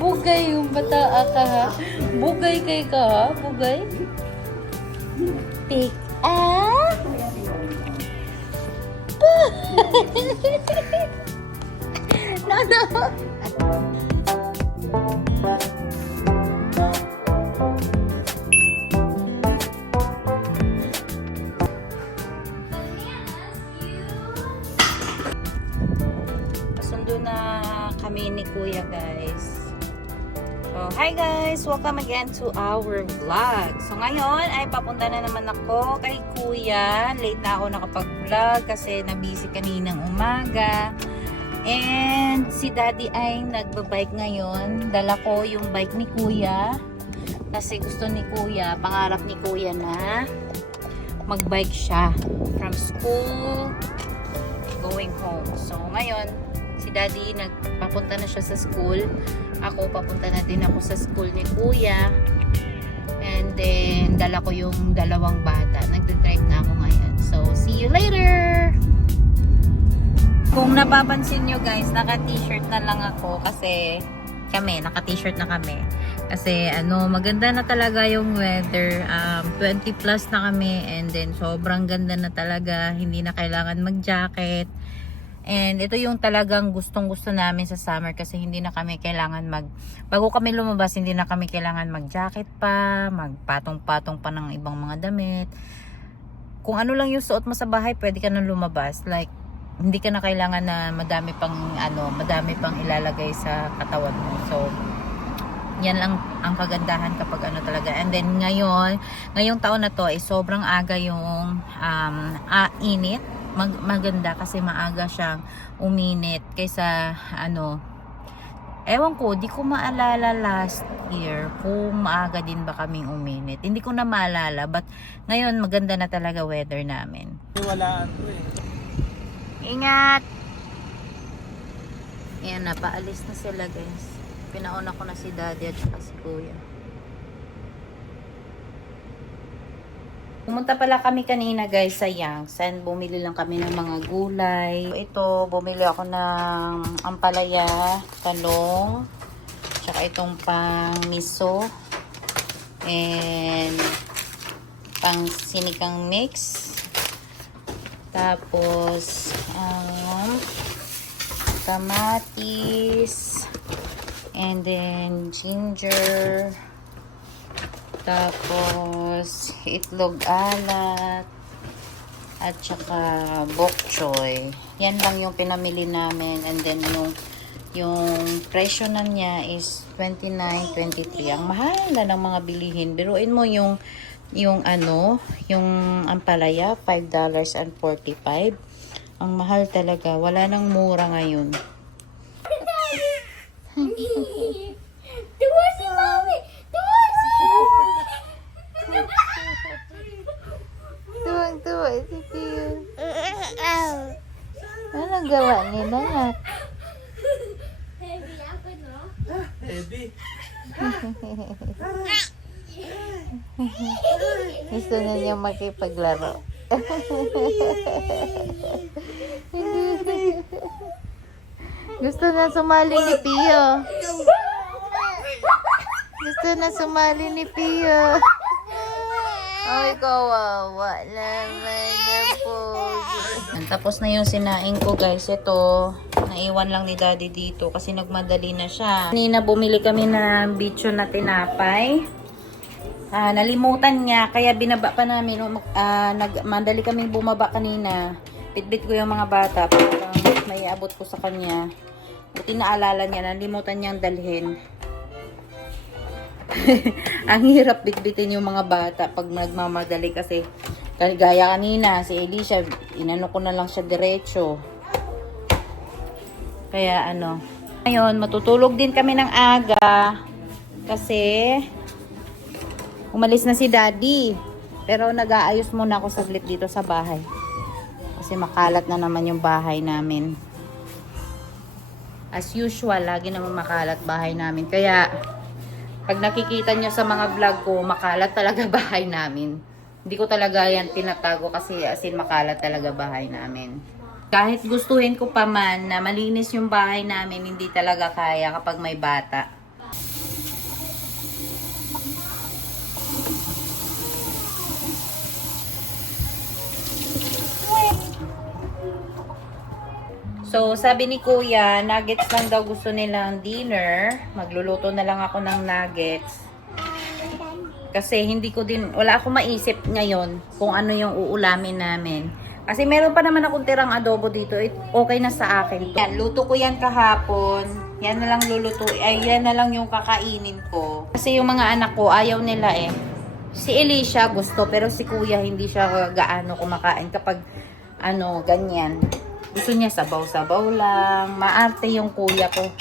Bugay yung bata ka ha. Bugay kay ka ha. Bugay. Pick up. No. Sundo na kami ni Kuya, guys. So, hi guys! Welcome again to our vlog. So, ngayon ay papunta na naman ako kay Kuya. Late na ako nakapag-vlog kasi na-busy kaninang umaga. And si Daddy ay nagbabike ngayon. Dala ko yung bike ni Kuya. Kasi gusto ni Kuya, pangarap ni Kuya na magbike siya from school going home. So, ngayon, si Daddy nagpapunta na siya sa school. Ako, papunta na din ako sa school ni Kuya. And then, dala ko yung dalawang bata. Nagdadrive na ako ngayon. So, see you later! Kung napapansin nyo guys, naka-t-shirt na lang ako kasi naka-t-shirt na kami. Kasi maganda na talaga yung weather. 20 plus na kami and then sobrang ganda na talaga. Hindi na kailangan mag-jacket. And ito yung talagang gustong-gusto namin sa summer kasi hindi na kami kailangan bago kami lumabas, hindi na kami kailangan mag-jacket pa, magpatong-patong pa ng ibang mga damit. Kung ano lang yung suot mo sa bahay, pwede ka nang lumabas. Like, hindi ka na kailangan na madami pang ilalagay sa katawan mo. So, yan lang ang kagandahan kapag talaga. And then ngayong taon na to ay sobrang aga yung init. Maganda kasi maaga siyang uminit kaysa ewan ko, di ko maalala last year kung maaga din ba kaming uminit. Hindi ko na maalala, but ngayon maganda na talaga weather namin. Walaan ko eh. Ingat! Ayan na, paalis na sila guys. Pinauna ko na si Daddy at saka si Kuya. Pumunta pala kami kanina guys sa Yangsan. Bumili lang kami ng mga gulay. Ito, bumili ako ng ampalaya, talong, tsaka itong pang miso, and pang sinikang mix. Tapos, kamatis, and then ginger, tapos itlog alat, at saka bok choy. Yan lang yung pinamili namin. And then yung presyo na niya is 29.23. Ang mahal na ng mga bilihin. Biruin mo yung ampalaya, $5.45. Ang mahal talaga. Wala nang mura ngayon. Tuwa si Mami! Tuwa si Tuwang-tuwa si Tio. Anong gawa nila nga? Heavy ako, no? Heavy. Gusto na niya makipaglaro. Gusto na sumali ni Pio. Gusto na sumali ni Pio. Ay, kawawa naman na po. Tapos na yung sinaing ko guys. Ito, naiwan lang ni Daddy dito kasi nagmadali na siya. Kanina bumili kami ng bicho na tinapay. Nalimutan niya, kaya binaba pa namin. Nagmadali kami bumaba kanina. Bitbit ko yung mga bata para may abot ko sa kanya. Buti naalala niya, nalimutan niyang dalhin. Ang hirap bitbitin yung mga bata pag nagmamadali kasi gaya kanina, si Elisha, inano ko na lang siya diretso. Kaya ngayon, matutulog din kami ng aga kasi umalis na si Daddy. Pero nag-aayos muna ako saglit dito sa bahay. Kasi makalat na naman yung bahay namin. As usual, lagi naman makalat bahay namin. Kaya, pag nakikita nyo sa mga vlog ko, makalat talaga bahay namin. Hindi ko talaga yan tinatago kasi as in makalat talaga bahay namin. Kahit gustuhin ko pa man na malinis yung bahay namin, hindi talaga kaya kapag may bata. So, sabi ni Kuya, nuggets lang daw gusto nilang dinner. Magluluto na lang ako ng nuggets. Kasi hindi ko din, wala akong maisip ngayon kung ano yung uulamin namin. Kasi meron pa naman akong tirang adobo dito. Okay na sa akin. Yan, luto ko yan kahapon. Yan na lang luluto. Ay, yan na lang yung kakainin ko. Kasi yung mga anak ko, ayaw nila eh. Si Elisha gusto, pero si Kuya hindi siya gaano kumakain kapag ano, ganyan. Gusto niya sabaw-sabaw lang. Maarte yung kuya ko.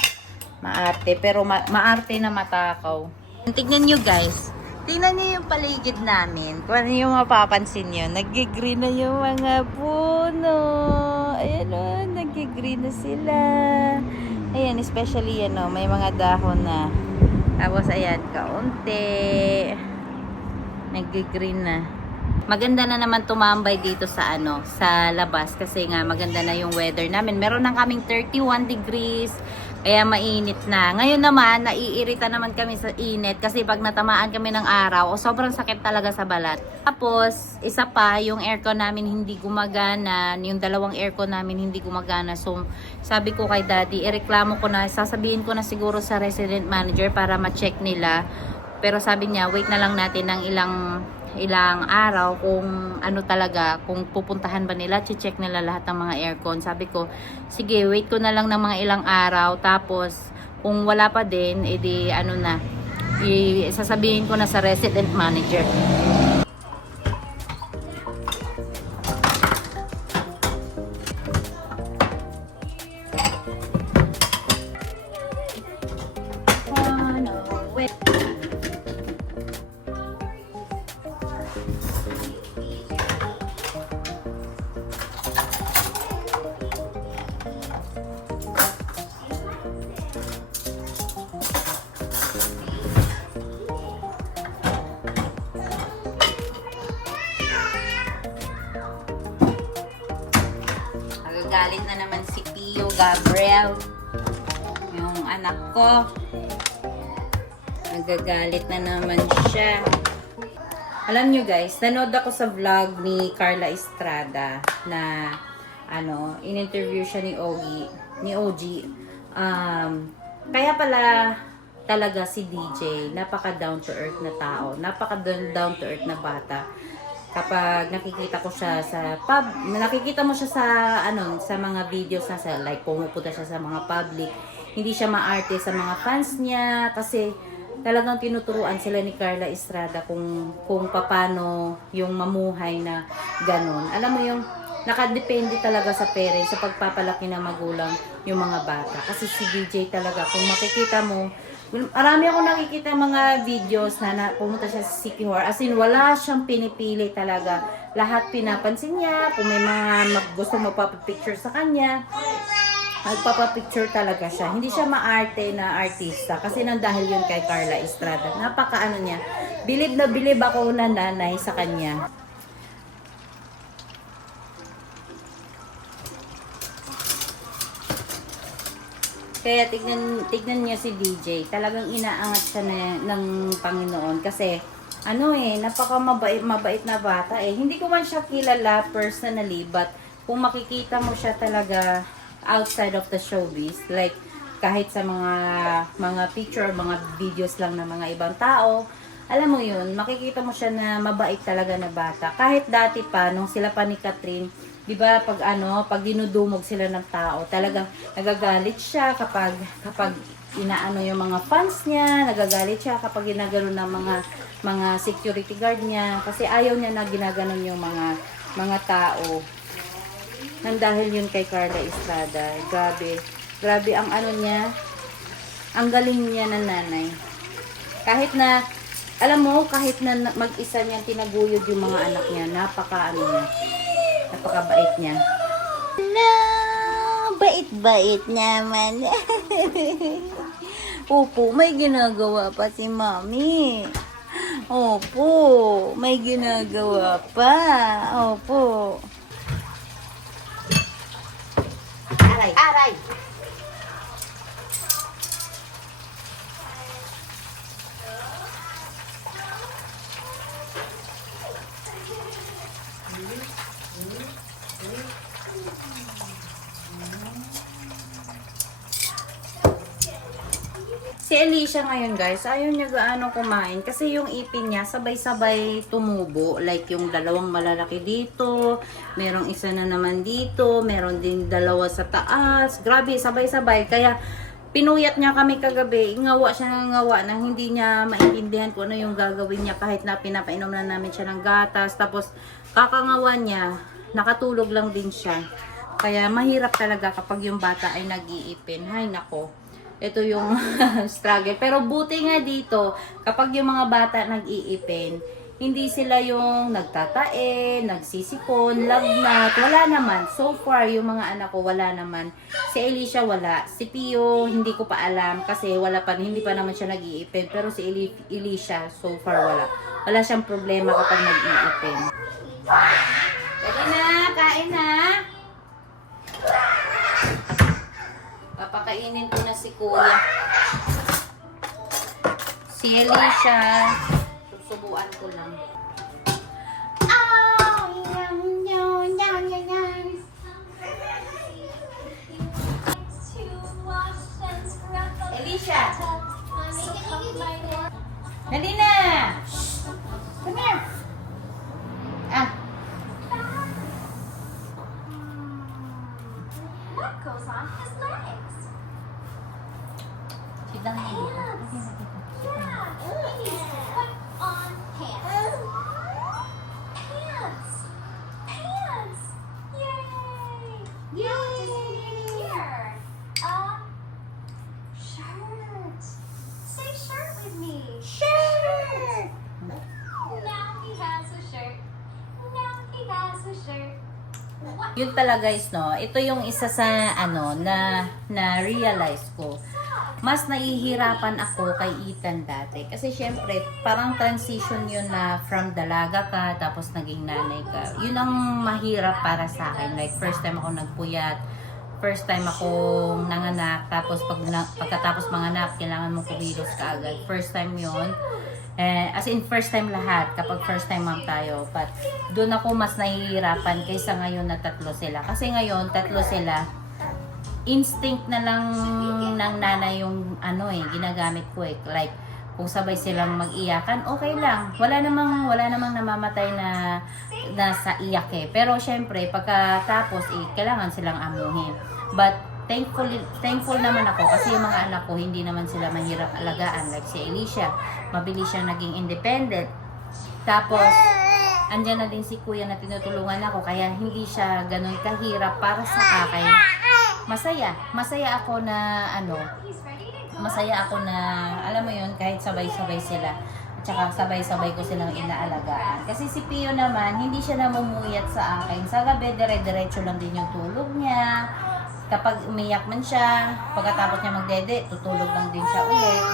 Maarte. Pero maarte na matakaw. Tignan nyo guys. Tignan nyo yung paligid namin. Kung ano yung mapapansin nyo. Nag-green na yung mga puno. Ayan o. Nag-green na sila. Ayan. Especially yan o. May mga dahon na. Tapos ayan. Kaunti. Nag-green na. Maganda na naman tumambay dito sa ano, sa labas kasi nga maganda na yung weather namin. Meron na kaming 31 degrees. Kaya mainit na. Ngayon naman, naiirita naman kami sa init kasi pag natamaan kami ng araw, sobrang sakit talaga sa balat. Tapos, isa pa, yung aircon namin hindi gumagana. Yung dalawang aircon namin hindi gumagana. So, sabi ko kay Daddy, ireklamo ko na, sasabihin ko na siguro sa resident manager para ma-check nila. Pero sabi niya, wait na lang natin ng ilang araw kung ano talaga, kung pupuntahan ba nila, check nila lahat ng mga aircon. Sabi ko, sige, wait ko na lang ng mga ilang araw, tapos kung wala pa din, edi ano na, sasabihin ko na sa resident manager. Galit na naman si Pio Gabriel, yung anak ko. Nagagalit na naman siya. Alam nyo guys, nanood ako sa vlog ni Carla Estrada na ano, in-interview siya ni OG. Kaya pala talaga si DJ, napaka down to earth na tao, napaka down to earth na bata. Kapag nakikita ko siya sa nakikita mo siya sa ano, sa mga videos na sa like pumupunta siya sa mga public, hindi siya maarte sa mga fans niya kasi talagang tinuturuan sila ni Carla Estrada kung paano yung mamuhay na ganun. Alam mo yung nakadepende talaga sa parents sa pagpapalaki ng magulang yung mga bata. Kasi si DJ talaga, kung makikita mo, marami akong nakikita mga videos na pumunta siya sa Sikihor. As in, wala siyang pinipili talaga. Lahat pinapansin niya. Kung may mga gusto magpapapicture sa kanya, magpapapicture talaga siya. Hindi siya maarte na artista. Kasi nang dahil yun kay Carla Estrada. Napaka ano niya. Bilib na bilib ako na nanay sa kanya. Kaya tignan niya si DJ. Talagang inaangat siya ng Panginoon. Kasi, ano napaka mabait na bata Hindi ko man siya kilala personally, but kung makikita mo siya talaga outside of the showbiz, like kahit sa mga picture, mga videos lang ng mga ibang tao, alam mo yun, makikita mo siya na mabait talaga na bata. Kahit dati pa, nung sila pa ni Catherine, di ba pag dinudumog sila ng tao, talagang nagagalit siya kapag inaano yung mga fans niya, nagagalit siya kapag ginagano ng mga security guard niya kasi ayaw niya na ginaganon yung mga tao. Nang dahil yun kay Carla Estrada, grabe ang ano niya, ang galing niya na nanay. Kahit na alam mo, kahit na mag-isa niya tinaguyod yung mga anak niya, napakabait niya. No, bait-bait naman. Opo, may ginagawa pa si Mami. Opo, may ginagawa pa. Opo. Aray, aray! Si Alicia ngayon guys, ayaw niya gaano kumain kasi yung ipin niya sabay-sabay tumubo. Like yung dalawang malalaki dito, merong isa na naman dito, meron din dalawa sa taas. Grabe, sabay-sabay. Kaya pinuyat niya kami kagabi, ngawa siya ng ngawa na hindi niya maintindihan kung ano yung gagawin niya kahit na pinapainom na namin siya ng gatas. Tapos kakangawa niya, nakatulog lang din siya. Kaya mahirap talaga kapag yung bata ay nag-iipin. Hay nako. Ito yung struggle. Pero buti nga dito, kapag yung mga bata nag-iipin, hindi sila yung nagtatae, nagsisipon, lagnat, wala naman. So far, yung mga anak ko, wala naman. Si Alicia, wala. Si Pio, hindi ko pa alam kasi wala pa, hindi pa naman siya nag-iipin. Pero si Alicia, so far, wala. Wala siyang problema kapag nag-iipin. Dali na, kain na. Papakainin ko na si Kuya. Si Alicia, susubuan ko lang. Alicia! Dali na! Come here! Ah! What goes on his legs? Sit down here. Yeah, please put on pants. Pants! Pants! Yay! Now just need here. Shirt. Say shirt with me. Shirt! Now he has a shirt. Now he has a shirt. What? Yun pala guys, no? Ito yung isa sa ano na realize ko. Mas nahihirapan ako kay Ethan dati. Kasi syempre, parang transition yun na from dalaga ka, tapos naging nanay ka. Yun ang mahirap para sa akin. Like, first time ako nagpuyat, first time akong nanganak, tapos pagkatapos manganak, kailangan mong kumilos ka agad. First time yun. As in, first time lahat, kapag first time mom tayo. But, doon ako mas nahihirapan kaysa ngayon na tatlo sila. Kasi ngayon, tatlo sila, instinct na lang ng nanay yung ginagamit ko eh. Like, kung sabay silang mag-iyakan, okay lang. Wala namang namamatay na sa iyak eh. Pero syempre, pagkatapos kailangan silang amuhin. But thankful naman ako kasi yung mga anak ko hindi naman sila mahirap alagaan. Like si Alicia, mabilis siya naging independent. Tapos andyan na din si Kuya na tinutulungan ako kaya hindi siya ganun kahirap para sa akin. Masaya ako na alam mo yun, kahit sabay-sabay sila. At saka sabay-sabay ko silang inaalagaan. Kasi si Pio naman, hindi siya namumuyat sa akin. Sa gabi, dire-diretso lang din yung tulog niya. Kapag umiyak man siya, pagkatapos niya magdede, tutulog lang din siya ulit.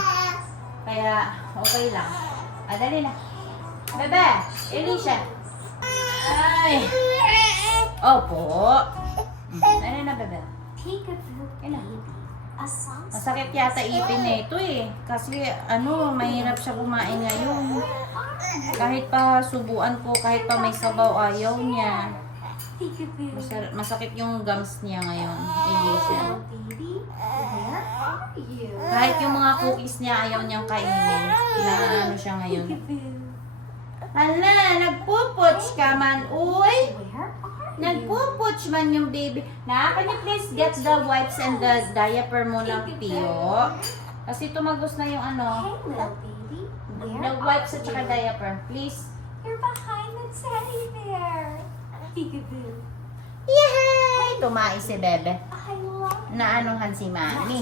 Kaya, okay lang. Dali na. Bebe, Alicia. Ay. Opo. Dali na, bebe. Masakit yata ipin na ito eh. Kasi mahirap siya kumain ngayon. Kahit pa subuan ko, kahit pa may sabaw, ayaw niya. Masakit yung gums niya ngayon. Alicia. Kahit yung mga cookies niya, ayaw niyang kainin. Na siya ngayon. Hala, nagpuputs ka man, uy! Nagpuputs man yung baby. Can you please get the wipes and the diaper mo ng Pio? Kasi tumagos na yung the wipes at saka diaper. Please. You're behind the teddy bear. Peekaboo. Yay! Tumai si bebe. I love Naanonghan si mami.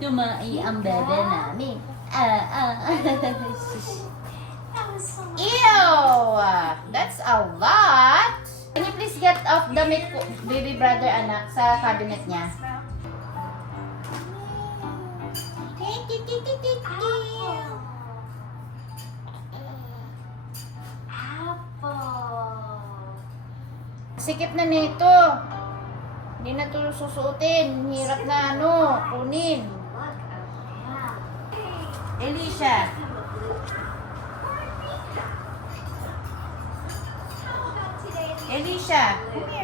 Tumai ang bebe namin. that was so much. Ew! That's a lot! Can you please get off the baby brother anak sa cabinet niya? Sikip na nito. Hindi na ito susuotin. Hirap na kunin. Elisha. Elisha. Come here.